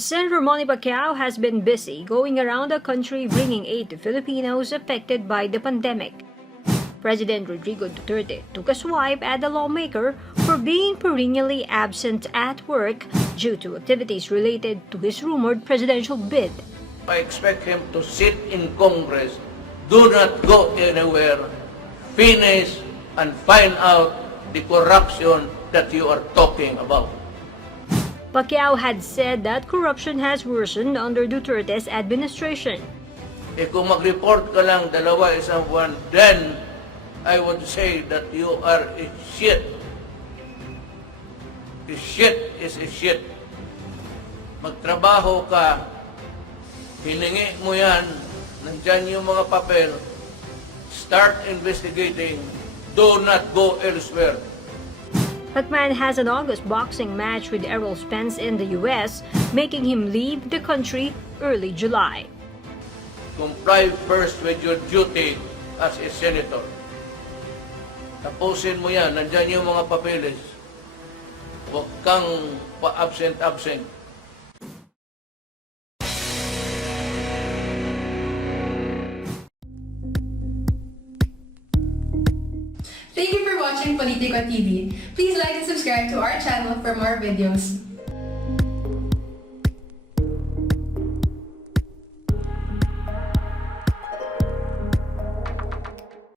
Senator Manny Pacquiao has been busy going around the country bringing aid to Filipinos affected by the pandemic. President Rodrigo Duterte took a swipe at the lawmaker for being perennially absent at work due to activities related to his rumored presidential bid. I expect him to sit in Congress, do not go anywhere, finish and find out the corruption that you are talking about. Pacquiao had said that corruption has worsened under Duterte's administration. Kung mag-report ka lang dalawa isang buwan, then I would say that you are a shit. A shit is a shit. Magtrabaho ka, hiningi mo yan, nandyan yung mga papel, start investigating, do not go elsewhere. Pacman has an August boxing match with Errol Spence in the US, making him leave the country early July. Comply first with your duty as a senator. Tapusin mo yan, nandyan yung mga papeles. Huwag kang pa-absent-absent. Thank you for watching Politico TV. Please like and subscribe to our channel for more videos.